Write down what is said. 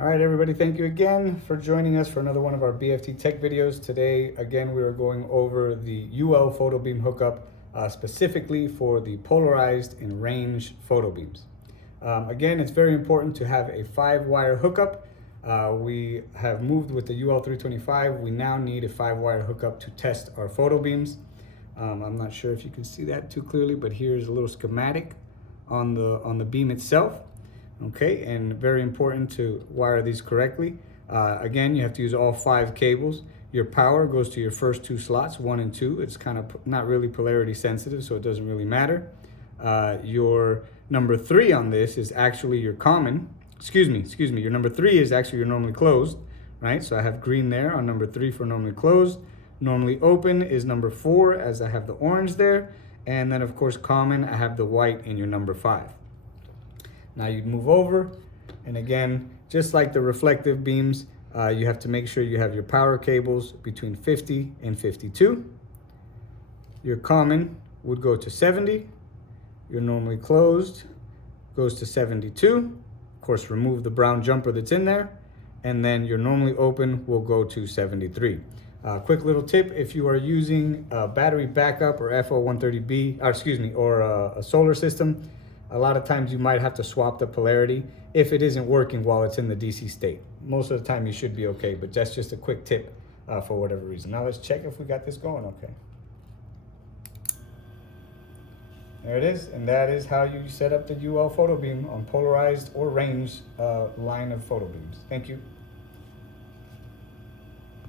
All right, everybody, thank you again for joining us for another one of our BFT tech videos. Today, again, we are going over the UL photo beam hookup, specifically for the polarized and range photo beams. Again, it's very important to have a 5-wire hookup. We have moved with the UL325. We now need a 5-wire hookup to test our photo beams. I'm not sure if you can see that too clearly, but here's a little schematic on the beam itself. Okay, and very important to wire these correctly. Again, you have to use all 5 cables. Your power goes to your first 2 slots, 1 and 2. It's kind of not really polarity sensitive, so it doesn't really matter. Your number 3 on this is actually your common. Excuse me. Your number 3 is actually your normally closed, right? So I have green there on number 3 for normally closed. Normally open is number 4, as I have the orange there. And then, of course, common, I have the white in your number 5. Now you'd move over, and again, just like the reflective beams, you have to make sure you have your power cables between 50 and 52. Your common would go to 70. Your normally closed goes to 72. Of course, remove the brown jumper that's in there, and then your normally open will go to 73. Quick little tip: if you are using a battery backup or FO130B, or a solar system, a lot of times you might have to swap the polarity if it isn't working while it's in the DC state. Most of the time you should be okay, but that's just a quick tip for whatever reason. Now let's check if we got this going okay. There it is, and that is how you set up the UL photo beam on polarized or range line of photo beams. Thank you.